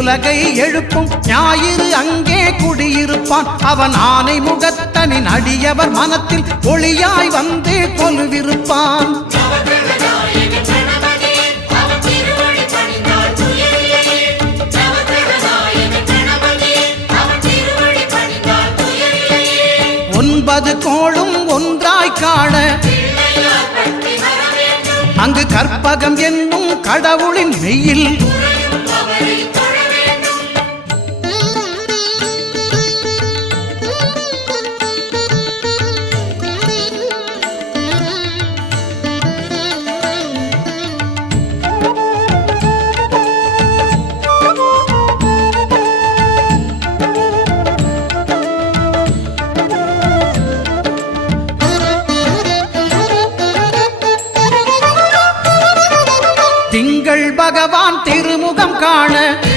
உலகை எழுப்பும் ஞாயிறு அங்கே குடியிருப்பான். அவன் ஆனை முகத்தனின் அடியவர் மனத்தில் ஒளியாய் வந்து கொலுவிருப்பான். ஒன்பது கோளும் ஒன்றாய் காண அங்கு கற்பகம் என்னும் கடவுளின் மெய்யில் திங்கள் பகவான் திருமுகம் காண